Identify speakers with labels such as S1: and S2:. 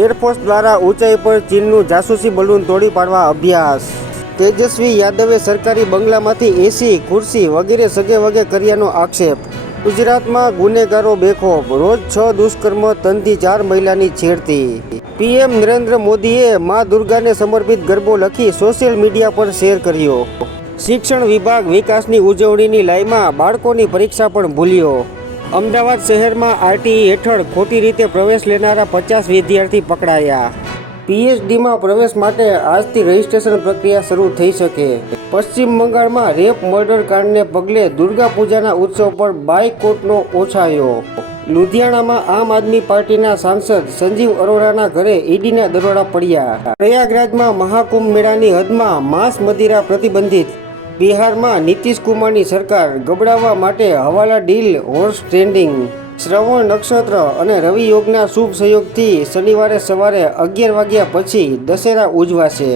S1: Air force દ્વારા ઊંચાઈ પર ચીનનું જાસૂસી બલૂન તોડી પાડવા અભ્યાસ. તેજસ્વી યાદવે સરકારી બંગલામાંથી એસી, ખુરશી વગેરે સગે વગે કર્યાનો આક્ષેપ. ગુજરાતમાં ગુનેગારો બેખોફ. રોજ છ દુષ્કર્મ ત્રણથી ચાર મહિલાની છેડતી. પીએમ નરેન્દ્ર મોદીએ મા દુર્ગાને સમર્પિત ગરબો લખી સોશિયલ મીડિયા પર શેર કર્યો. શિક્ષણ વિભાગ વિકાસની ઉજવણીની લાઈમાં બાળકોની પરીક્ષા પણ ભૂલ્યો. અમદાવાદ શહેરમાં આરટીઈ હેઠળ ખોટી રીતે પ્રવેશ લેનારા પચાસ વિદ્યાર્થી પકડાયા. પીએચડીમાં પ્રવેશ માટે આજથી રજીસ્ટ્રેશન પ્રક્રિયા શરૂ થઈ શકે. પશ્ચિમ બંગાળમાં રેપ મર્ડર કાંડને પગલે દુર્ગા પૂજાના ઉત્સવ પર બાયકોટનો ઓછાયો. લુધિયાણામાં આમ આદમી પાર્ટીના સાંસદ સંજીવ અરોરાના ઘરે ઈડીના દરોડા પડ્યા. પ્રયાગરાજમાં મહાકુંભ મેળાની હદમાં માંસ મદિરા પ્રતિબંધિત બિહારમાં નીતિશ કુમારની સરકાર ગબડાવવા માટે હવાલા ડીલ, હોર્સ ટ્રેન્ડિંગ શ્રવણ નક્ષત્ર અને રવિ યોગના શુભ સંયોગથી શનિવારે સવારે અગિયાર વાગ્યા પછી દશેરા ઉજવાશે.